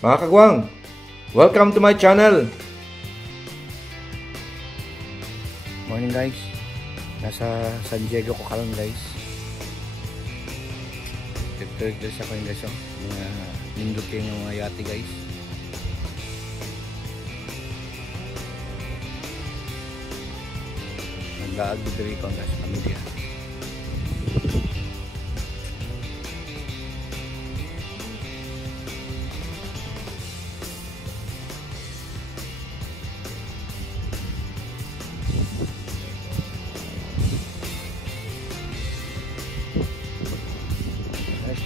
Mga kagwang, welcome to my channel. Morning guys. Nasa San Diego ko karon guys. Tugtog guys ako yung guys. Nindot kayo ng mga yate guys. Nag-aagod rin ko guys. Pamilya.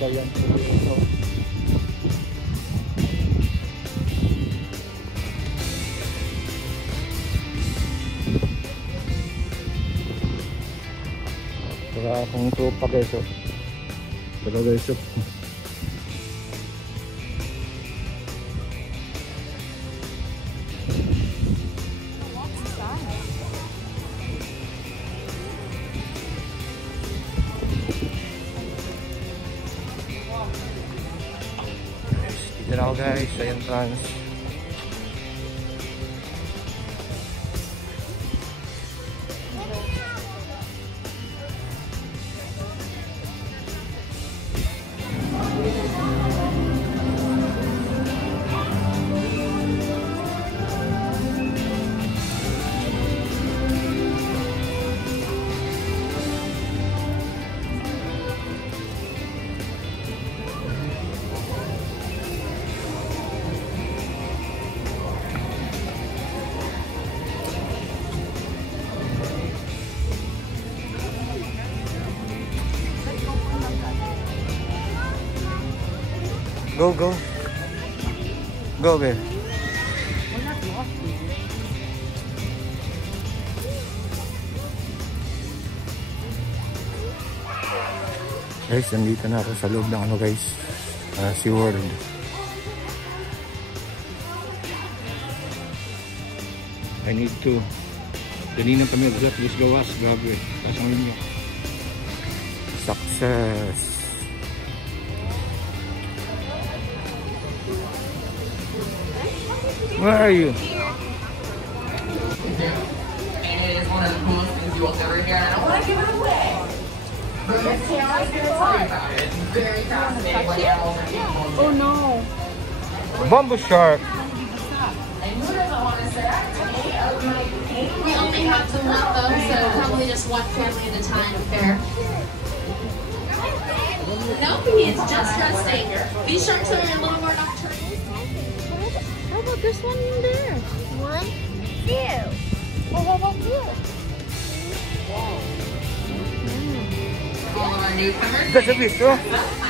Yan. Para akong tropa guys. Para guys. Dito na ako guys sa entrance. Go, go. Go, babe. Guys, nandito na ako sa loob ng ano guys. SeaWorld. I need to. Kanina kami please gawas. Grabe. Kasang ninyo. Success. Where are you? And it is one of the coolest things you will ever hear, and I don't want to give it away. But Miss Taylor is going to tell you about it. It's very fascinating what animals are capable of. Oh no. Bamboo shark. And who doesn't want to say We only have to let them, so probably just one family at a time. Fair. Nope, he's just resting. These sharks are a little more nocturnal. How about this one in there? 1, 2. Oh, how about you? all of our newcomers. That's a fish, oh. I'm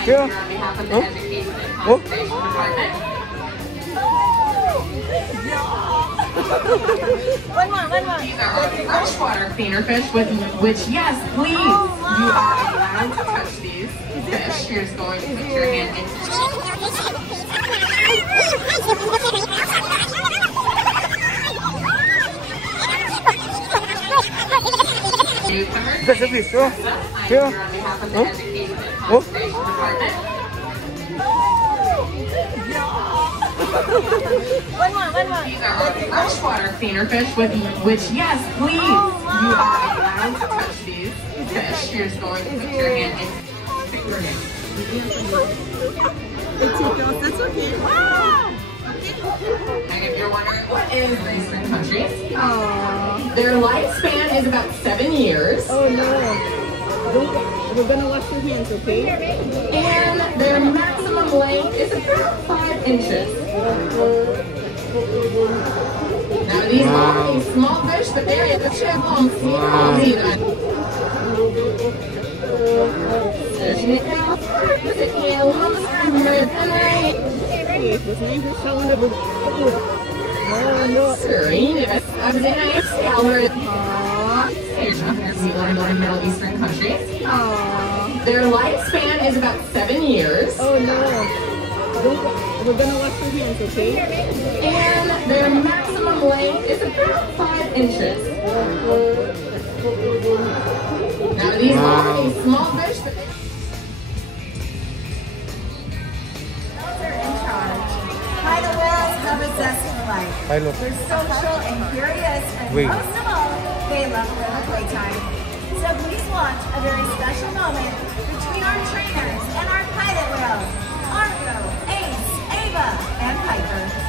here on behalf of the Education and Conservation Department. One more. These are our freshwater cleaner fish, which, yes, please, you are allowed to touch these fish. You're just going to put your hand into newcomers. That's a fish, oh. I'm here on behalf of the Education and Conservation Department. One more. These are our freshwater cleaner fish, which, yes, please, you are allowed to touch these fish. You're just going to put your hand in. That's okay. Wow! And if you're wondering what is the Eastern countries, Oh. their lifespan is about 7 years, Oh no. We're gonna wash your hands, okay? and their maximum length is about 5 inches. Now these are a small fish, but they're the chipmunks. Middle Eastern countries. Their lifespan is about 7 years. Oh no. We're gonna wash your hands, okay? And their maximum length is about 5 inches. Now these are a small fish, but they... Hi have a zest for life. Pilot. They're social and curious, and Wait. most of all, they love a little playtime. So please watch a very special moment between our trainers and our pilot whales, Argo, Ace, Ava, and Piper.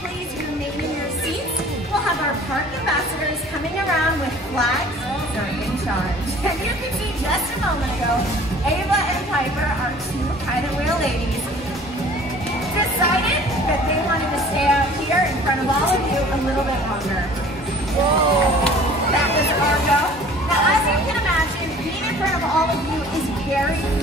please remain in your seats. We'll have our park ambassadors coming around with flags during in charge. And you can see just a moment ago, Ava and Piper, our two pilot wheel ladies, decided that they wanted to stay out here in front of all of you a little bit longer. Whoa. That was Argo. Now, as you can imagine, being in front of all of you is very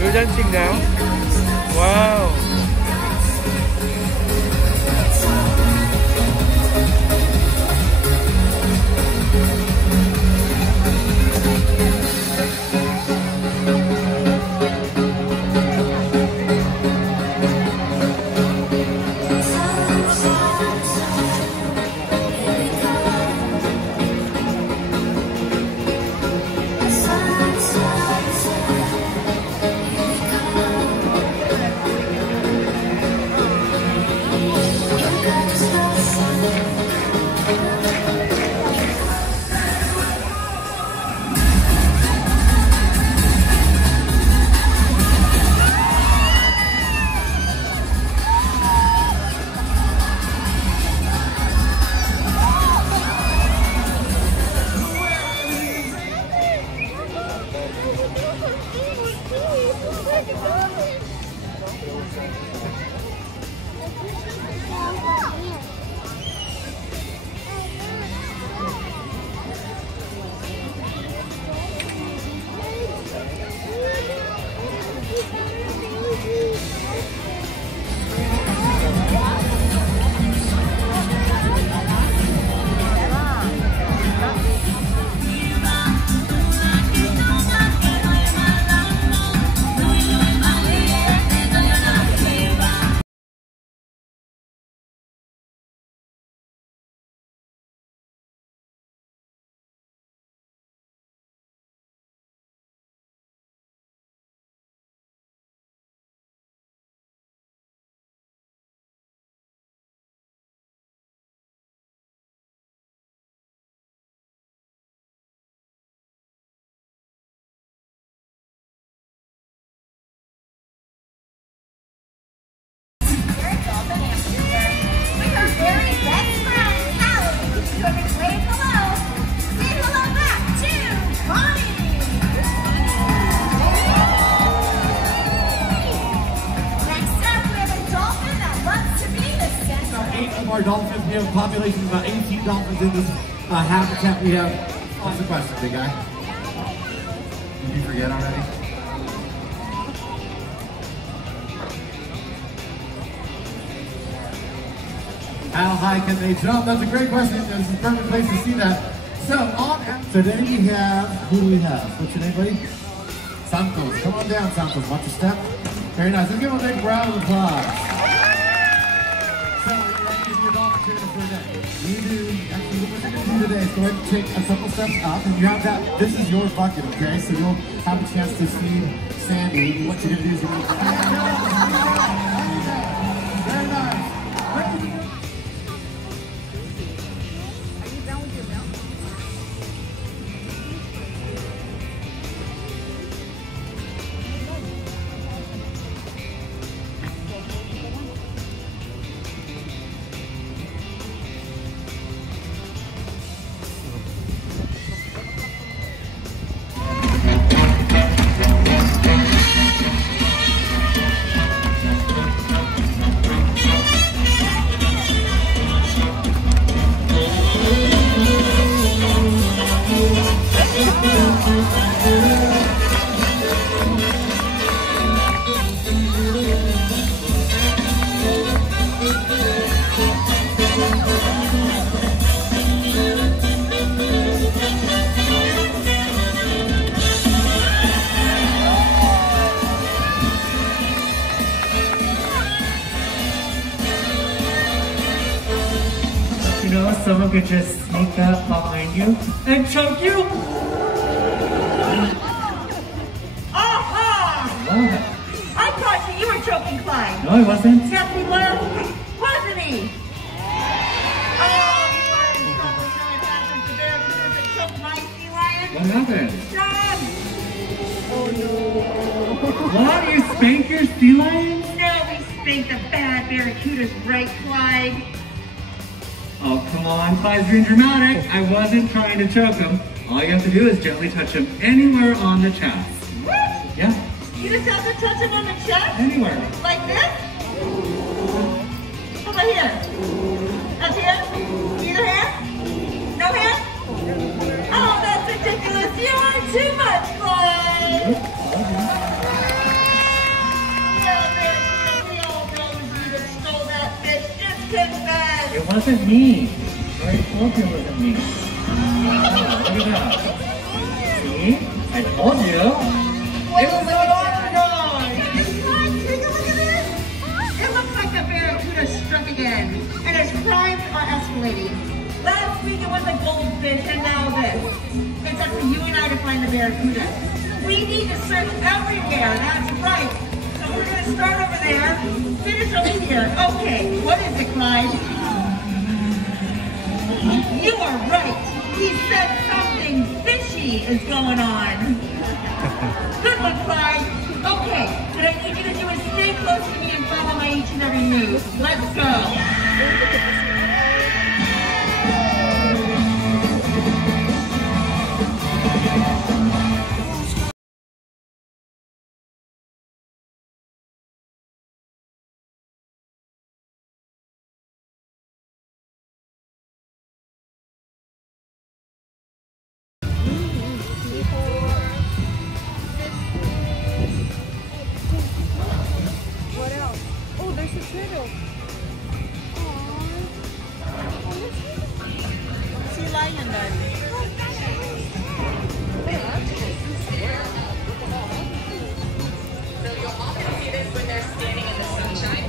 You're dancing now? Wow! dolphins. We have a population of about 18 dolphins in this habitat. We have, what's the question, big guy? Did you forget already? How high can they jump? That's a great question. This is a perfect place to see that. So today we have, who do we have? What's your name, buddy? Santos. Come on down, Santos. Watch your step. Very nice. Let's give him a big round of applause. So you're ready to be a dolphin trainer for a day. You do, actually what we're going to do today is go ahead and take a couple steps up, and you have that, this is your bucket, okay? So you'll have a chance to feed Sandy. What you're going to do is you're going to very nice. You know, someone could just sneak up behind you and choke you. Aha! What? I thought you were choking Clyde. No, I wasn't. Yes, he was. Wasn't he? Oh, you are in trouble. You know what happened to Bear because it choked my sea lion? What happened? John! What? You spank your sea lions? No, we spanked the bad barracudas, right, Clyde? Oh, come on, Clyde's being dramatic. I wasn't trying to choke him. All you have to do is gently touch him anywhere on the chest. What? Yeah, You just have to touch him on the chest? anywhere. Like this? How about here? Up here? Either hand? No hand? Oh, that's ridiculous. You are too much, Clyde. Well, we all know it was you that stole that fish. Just confess. It wasn't me. I told you it wasn't me. Look at that. See? I told you. It was an orgone. Clyde, take a look at this. It looks like the barracuda struck again, and his crimes are escalating. Last week it was a goldfish, and now this. It's up to you and I to find the barracuda. We need to search everywhere, that's right. So we're going to start over there, finish over here. Okay, what is it, Clyde? You are right. He said something fishy is going on. Good one, Clyde. Okay, what I need you to do is stay close to me and follow my each and every move. Let's go. What else? Oh, there's a turtle. Aww. Sea lion, darling. So you'll often see this when they're standing in the sunshine.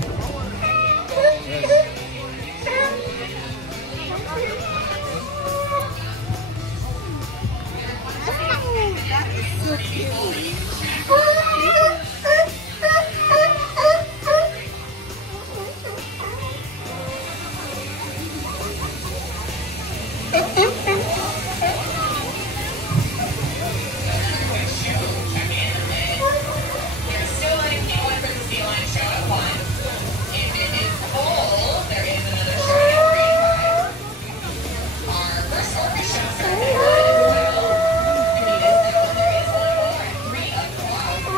That is so cute. You're still letting anyone from the sea line show at once. If it is full, there is another show at 3:05. Our first orca show starts at 1 as well. Anita's now, there is one more at 3 o'clock.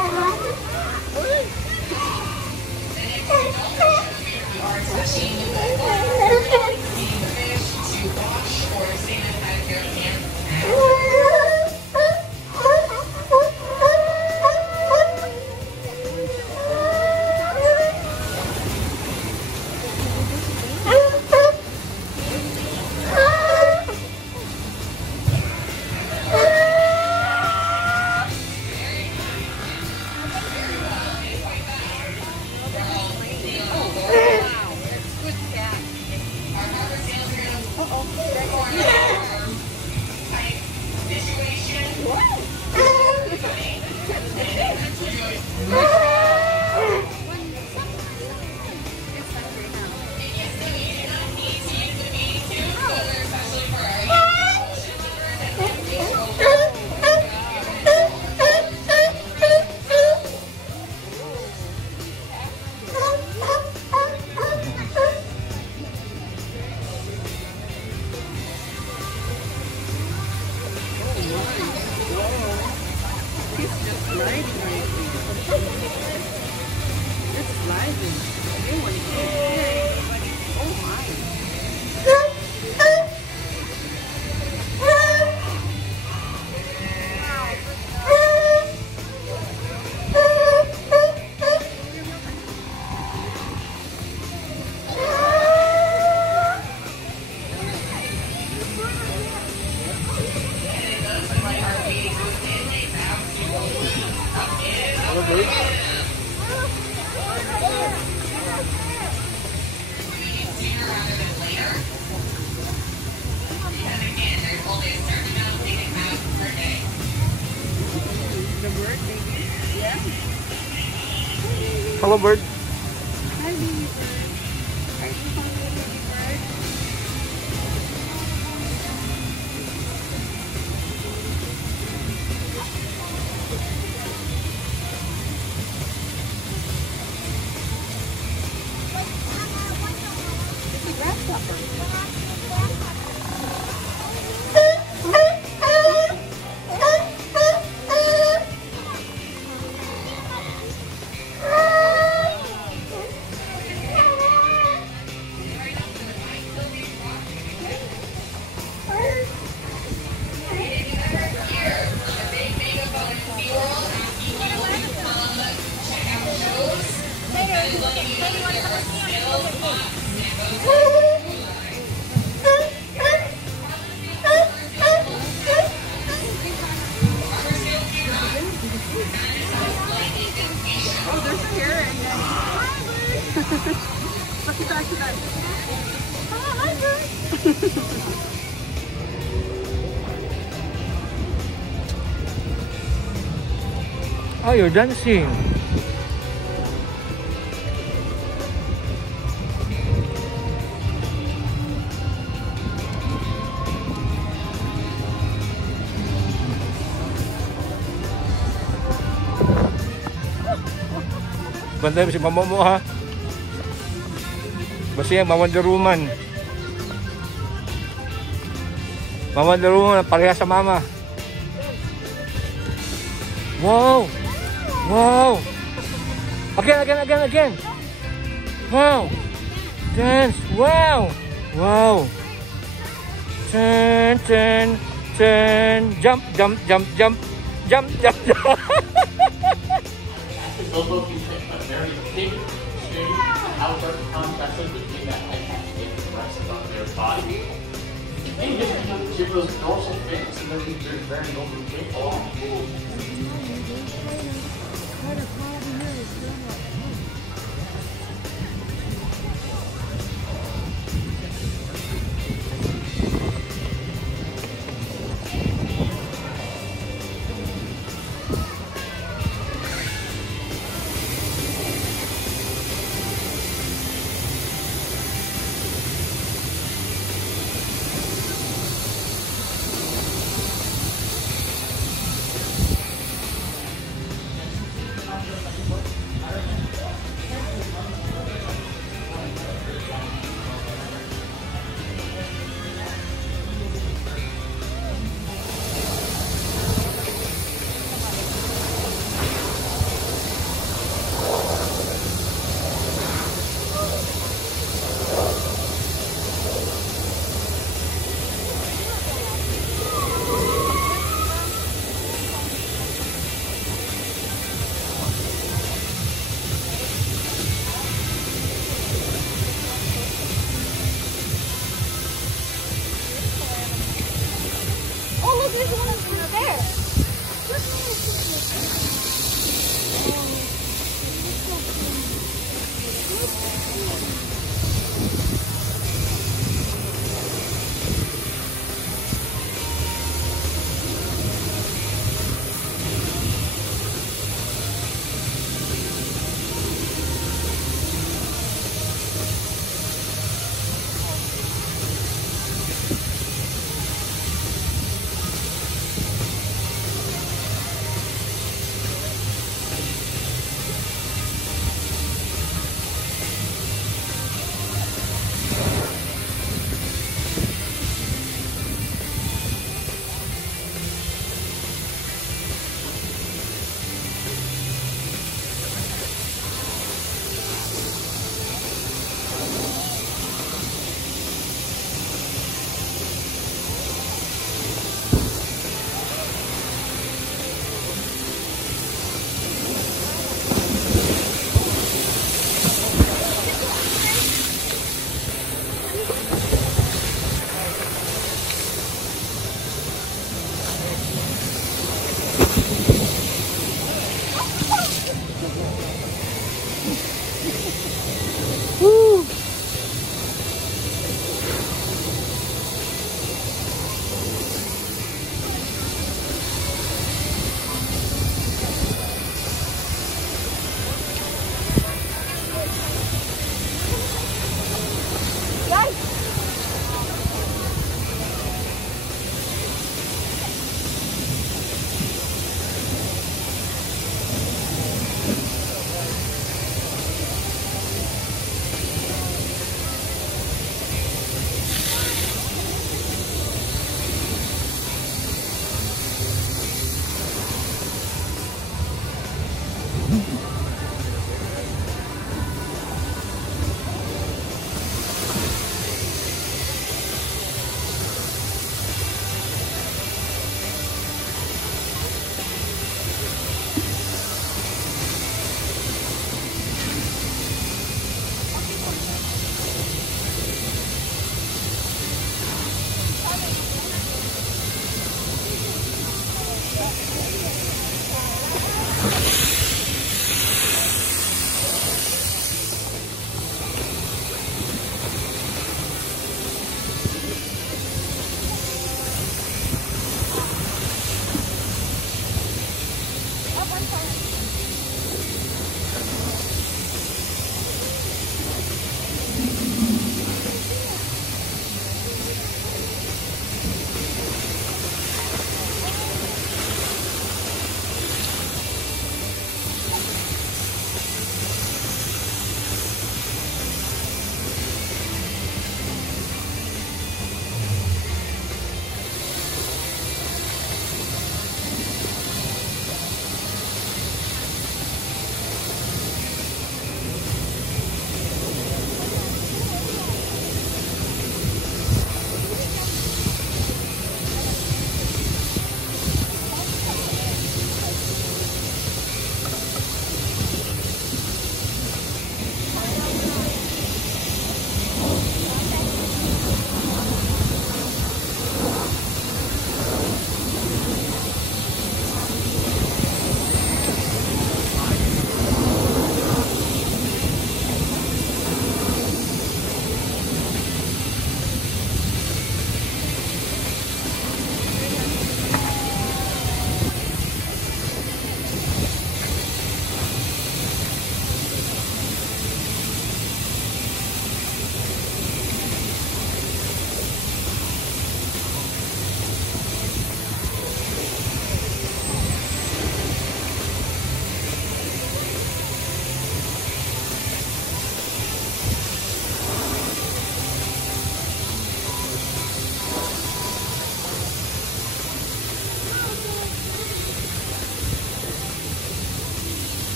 sliding or anything. It's sliding. They want to get here. Oh my. Hello, bird. Hi, baby bird. Are you hungry, baby bird? It's a grasshopper. Oh, there's a heron. Look at that. Oh, hi, bird. Oh, you're dancing. Bantay mo si mama mo, ha? Basta yan, Wonder Woman. Wonder Woman, pareha sa mama. Wow! Wow! Again! Wow! Dance! Wow! Wow! Turn! Jump! Although you take a very big, straight, outward contrasted between that and the rest of their body. And you just give those dorsal fins and then you're very open along. Woo!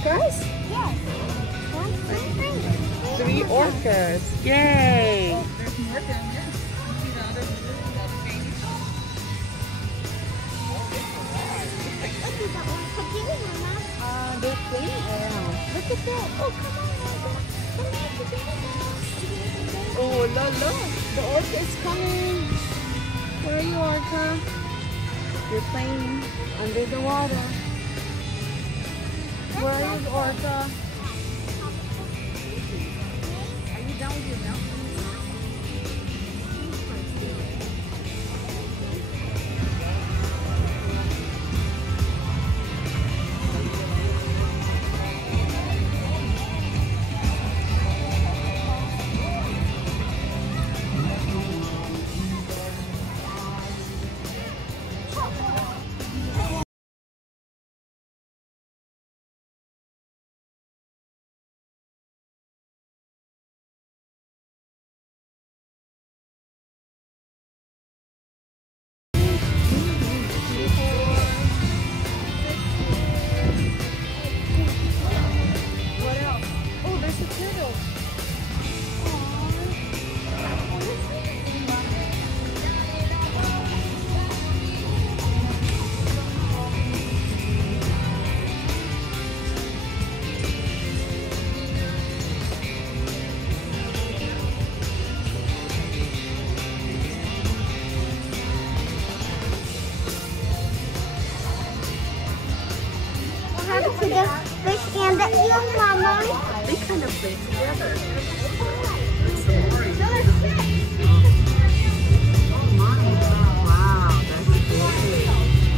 orcas? Yes. 1, 2, 3. 3 orcas. Yay! They're playing around. Look at that. Oh, come on. Come on together. Oh, la la. The orca is coming. Where are you, orca? You're playing under the water. Where are you, orca? Are you done with your milk? To the fish and the eel, Mama. They kind of play together. Wow, that's great.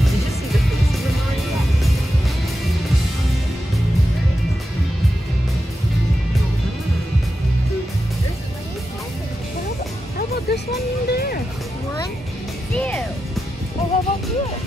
Did you see the face of the Mario? How about this one in there? 1, 2. Oh, how about here?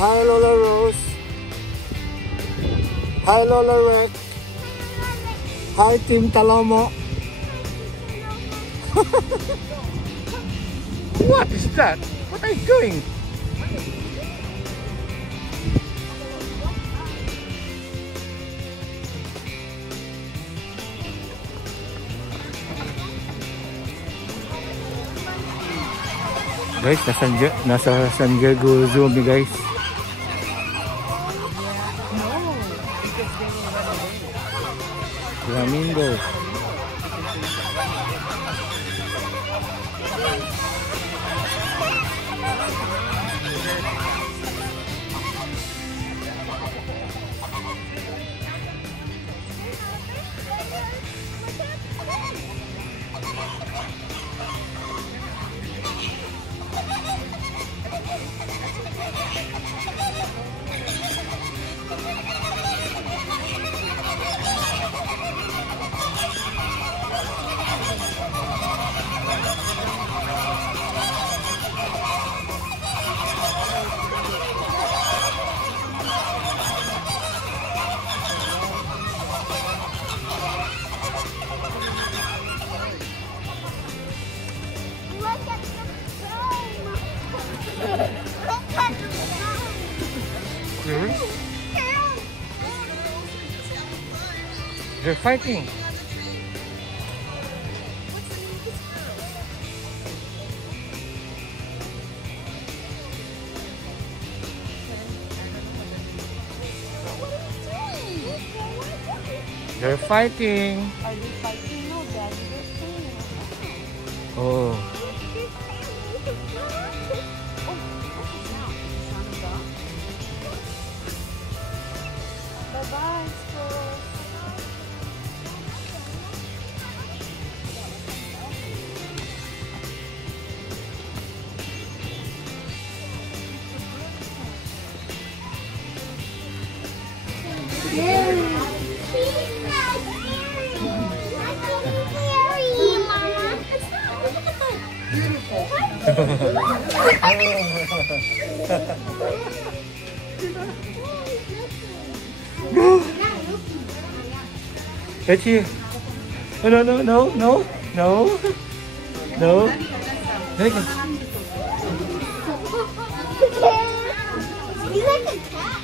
Hi Lola Rose. Hi Lola Rick. Hi Team Talomo. What is that? What are you doing? Guys, nasa San Diego Zoo ni guys. Flamingo. They're fighting. They're fighting. Are they fighting? No, Daddy. They're playing. Oh. Bye-bye, squirrels. Betty. No, no, no, no, no, no. Hey. He's like a cat.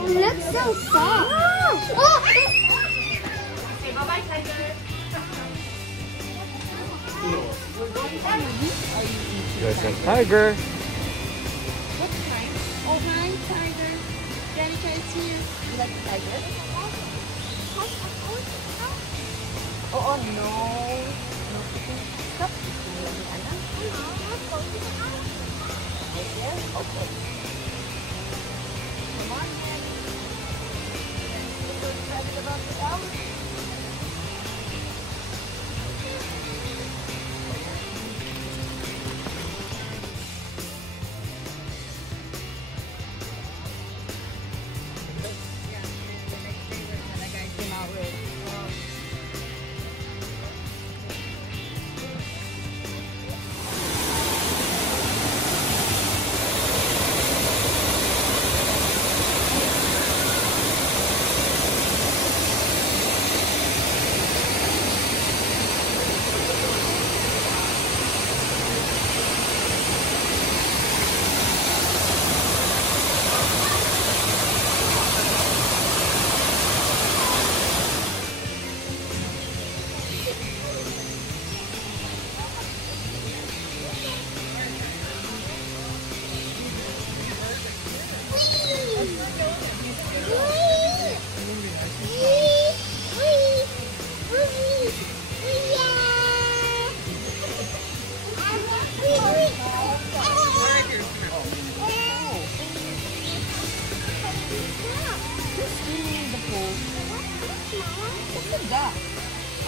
It looks so soft. Oh. Say bye-bye, Tiger. There's a tiger. What's mine? Oh, hi, tiger. Daddy, can I see you? You like the tiger? Oh, no. No picking. Stop picking, Anna. Right there? Okay. Come on, Daddy. You're so excited about the hour.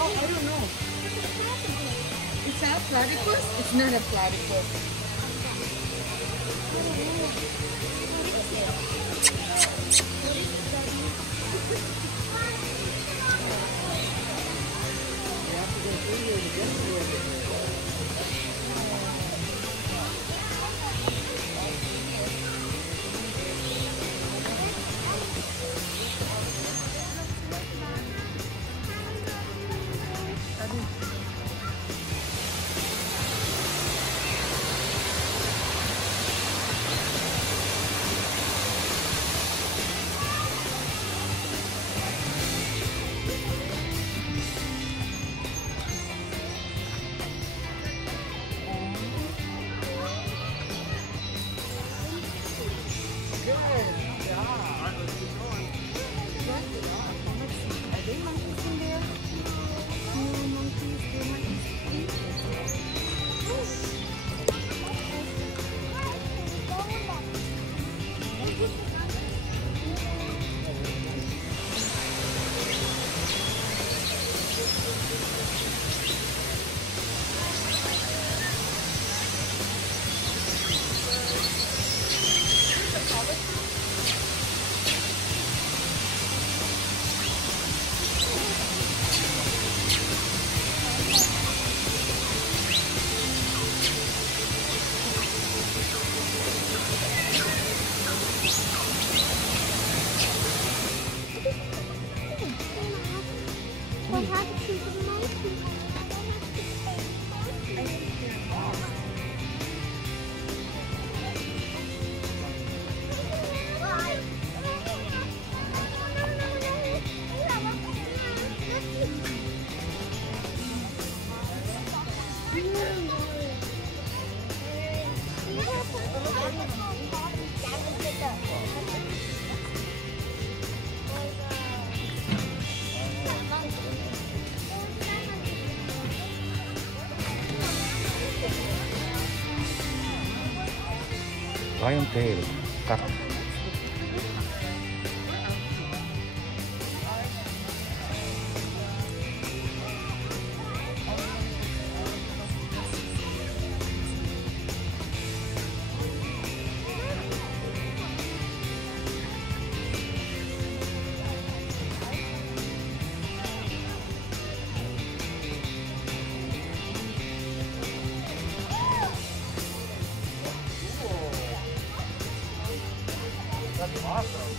Oh, I don't know. It's a platypus? It's not a platypus. Lion tail, cut. That's awesome.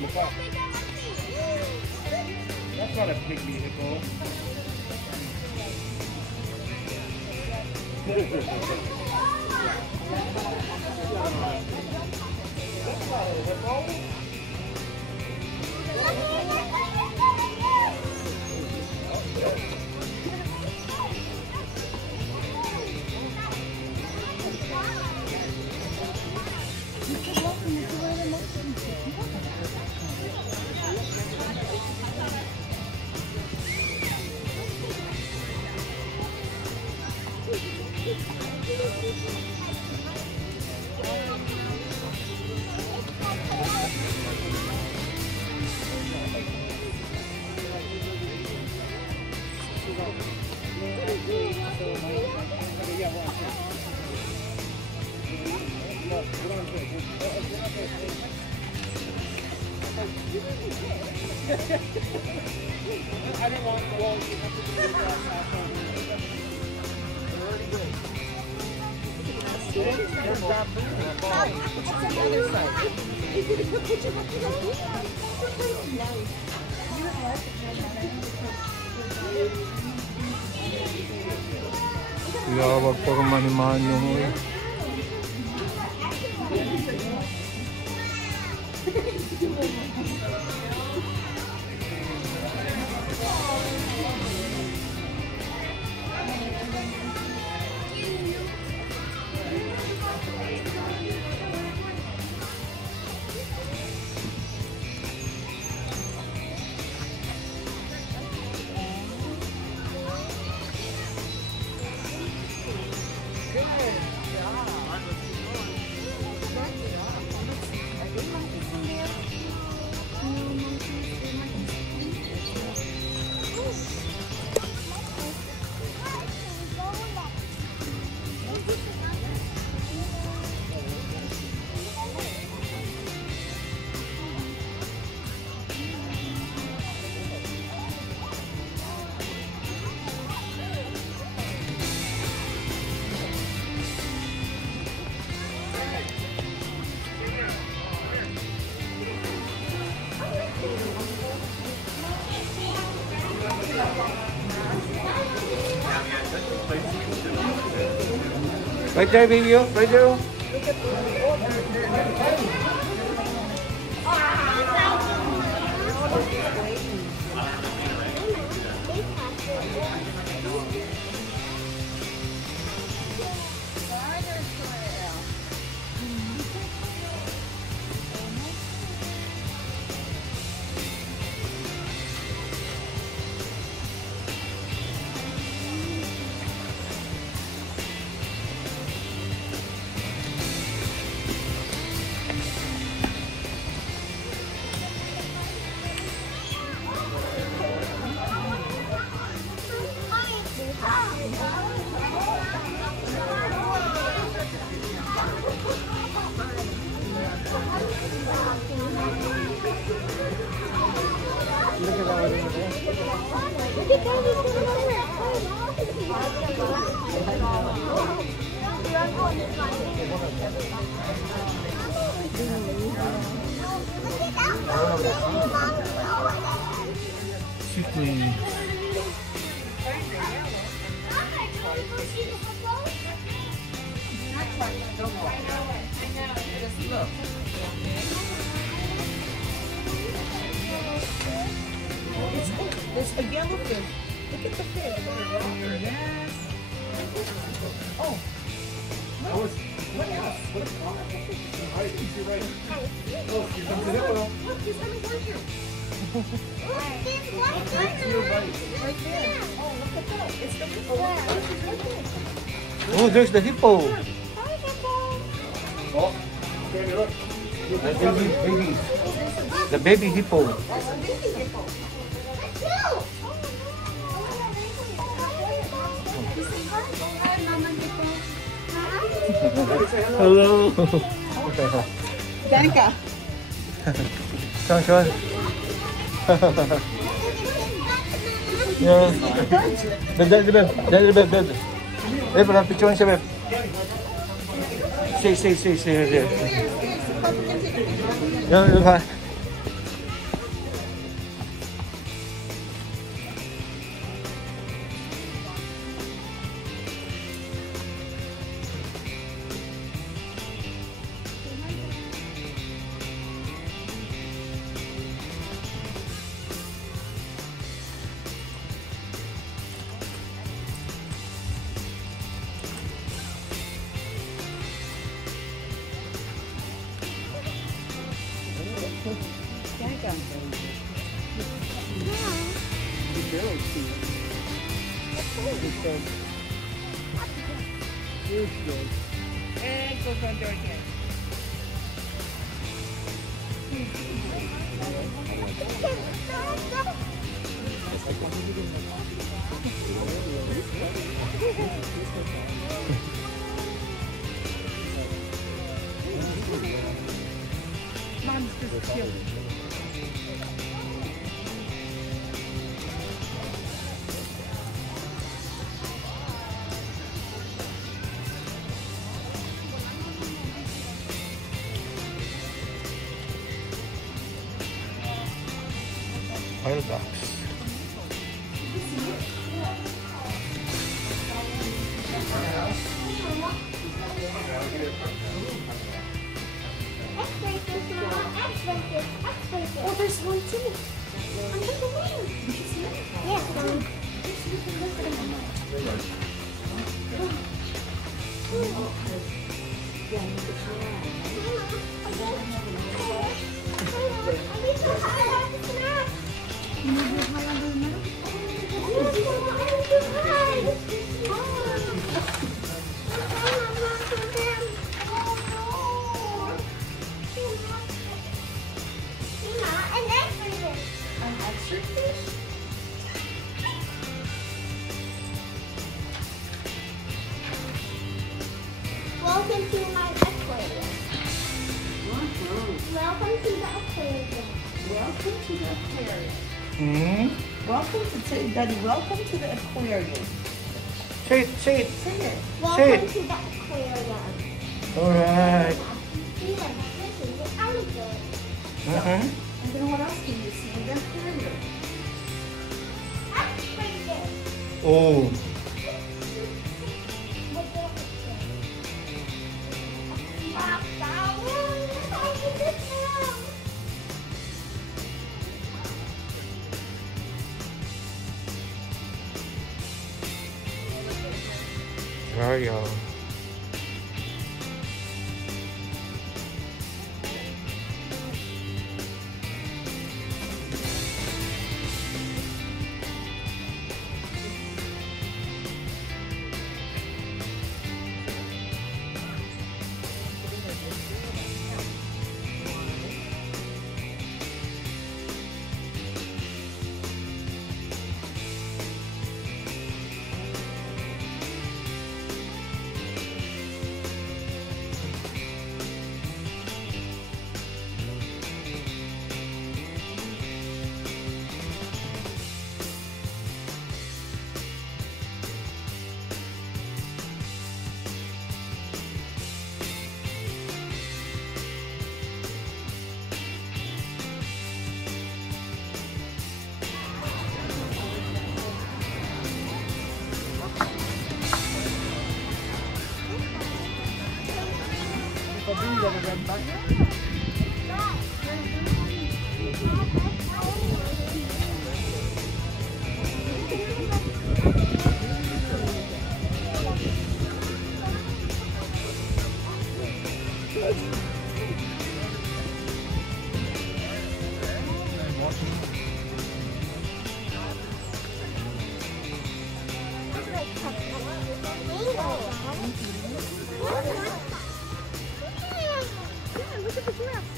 Look up. That's not a big vehicle. I didn't want the walls to have to do the Yawag pa mani-manyo mo eh. Right there, video. Right there. Chicken. Just look. There's a yellow fish. Look at the fish. Yes. Oh. What else? Alright, you're right. Oh, here comes the hippo. Look, he's coming towards you. Right to your right. Right there. Oh, look at that. It's the hippo. Oh, there's the hippo. Oh, okay, look. The baby. The baby hippo. Hello. Danica. Sean. Yeah. Beb. Beb, parang picture siya, Beb. Say there. Yeah, look ha. And go front door again. Mom's just chilling. Oil box. Oh, there's one too. Under the wing. Yeah. Welcome to my aquarium. Welcome to the aquarium. Welcome to the aquarium. Hmm? Welcome to Daddy. Welcome to the aquarium. Say it. Say it. Welcome to the aquarium. Alright. See the fish and the alligator. Uh-huh. And then what else can you see in the aquarium? Aquarium. Oh. Mario. got a red button. Look at the giraffe.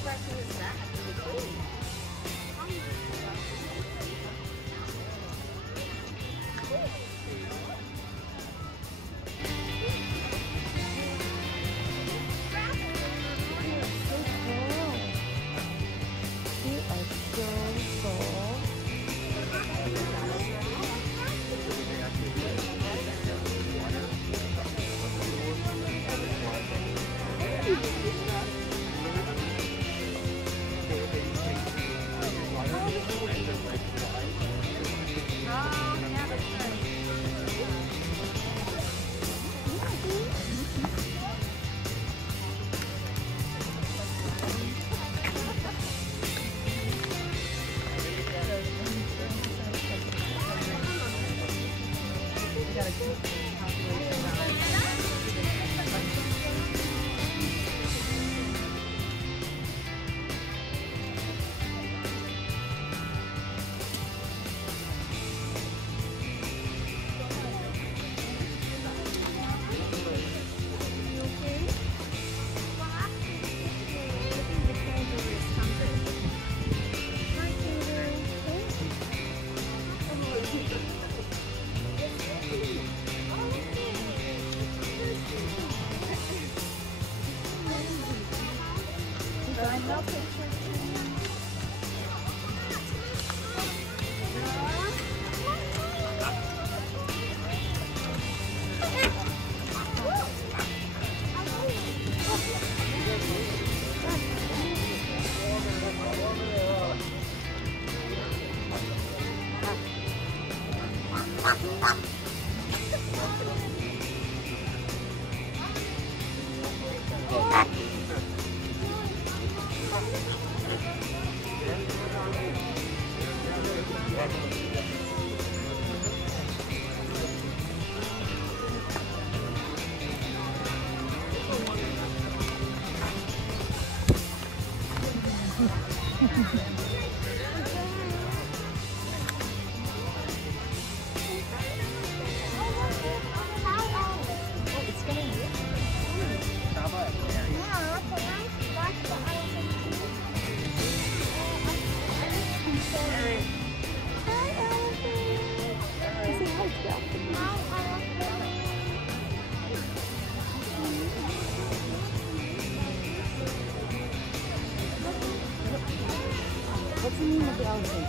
Scratching his back. What's the name of the elephant?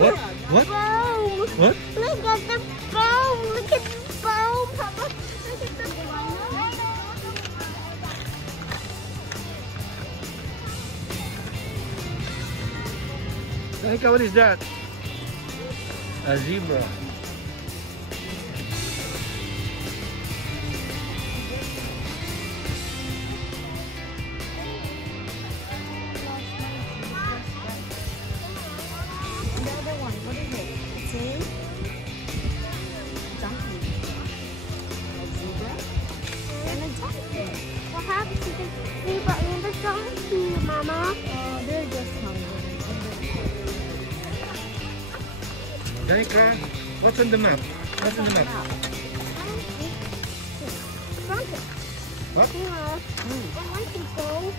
What? What? Foam. What? Look at the foam. Look at the foam, Papa. Look at the foam. Nika, what is that? A zebra. What happens to the zebra and the Thank you, Mama. They're just hungry. Danica, what's on the map? What's on the map? What? Yeah. I want to go.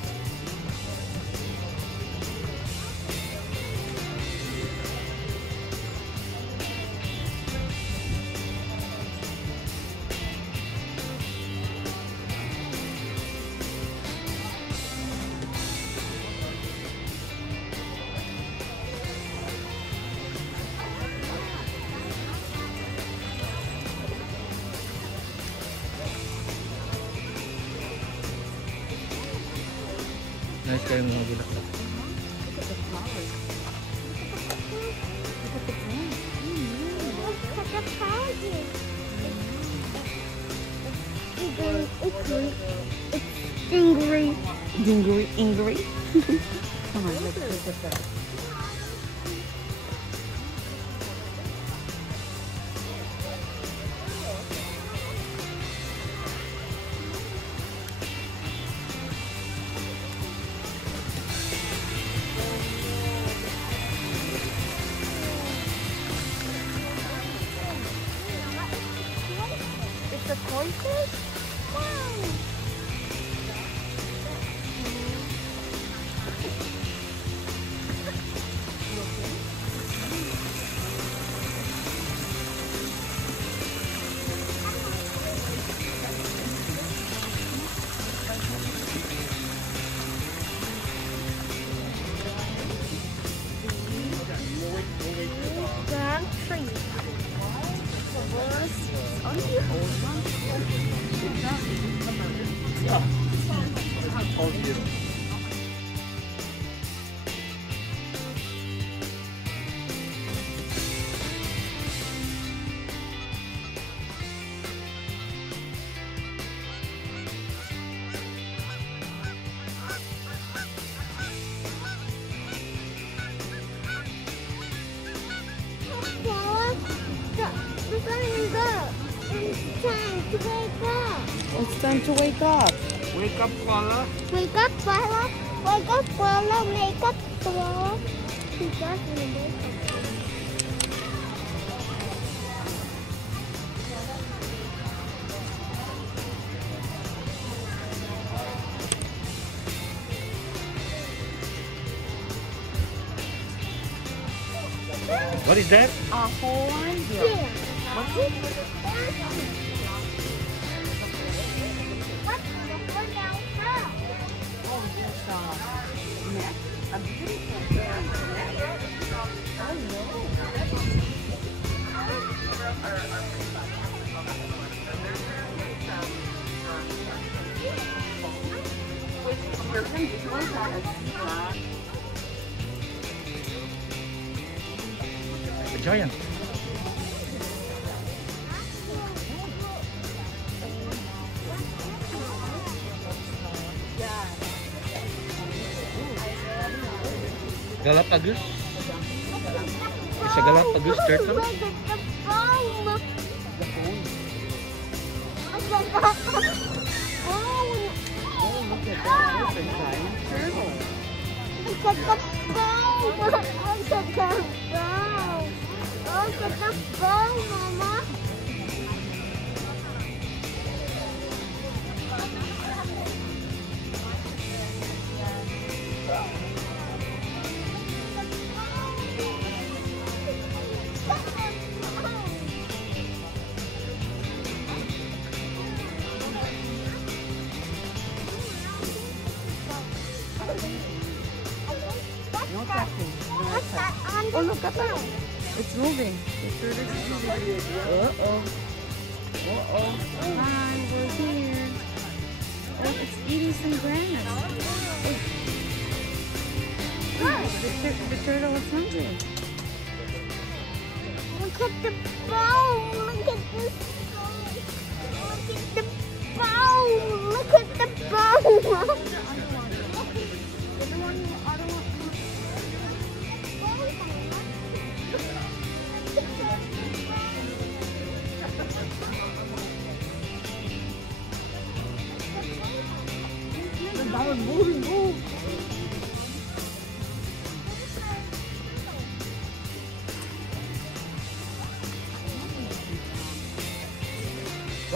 Nice kayo mga bulaklak. Look at the flowers. Look at the plants. Look at the houses. It's stingray. Ingray. Come on, let's look at that. It's a toy fish? Wow! Grand tree. It's time to wake up. Wake up, Paula. Wake up, Paula. Wake up, Paula. Wake up, Paula. What is that? A horn. Yeah. What's it? A giant. Galapagos. It's a Galapagos turtle. Look at the phone. Oh, look at that. That's a giant turtle. Look at the phone. Look at the phone. Look at the phone, Mama. No touching. What's that on the Oh, look at that. phone? It's moving. Uh-oh. Uh-oh. Hi, we're here. Oh, it's eating some grass. Oh, the turtle is hungry. Look at the bone. Look at this bone. Look at the bone. Look at the bone. The What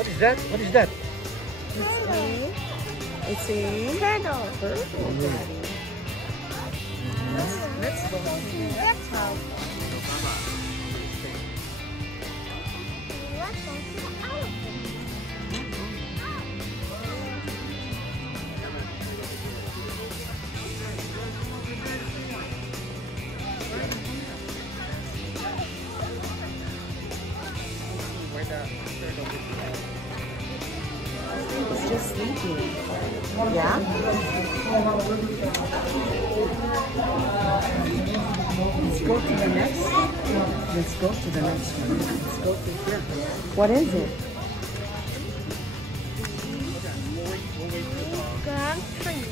is that? What is that? It's a turtle. Daddy. Let's go to the reptile. Let's go to the elephant. It's just sleeping. Yeah? Let's go to the next. Let's go to the next one. Let's go to here. What is it? Grand tree.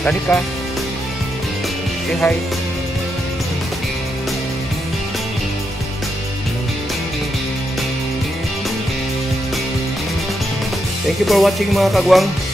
Danica, say hi. Thank you for watching mga kagwang.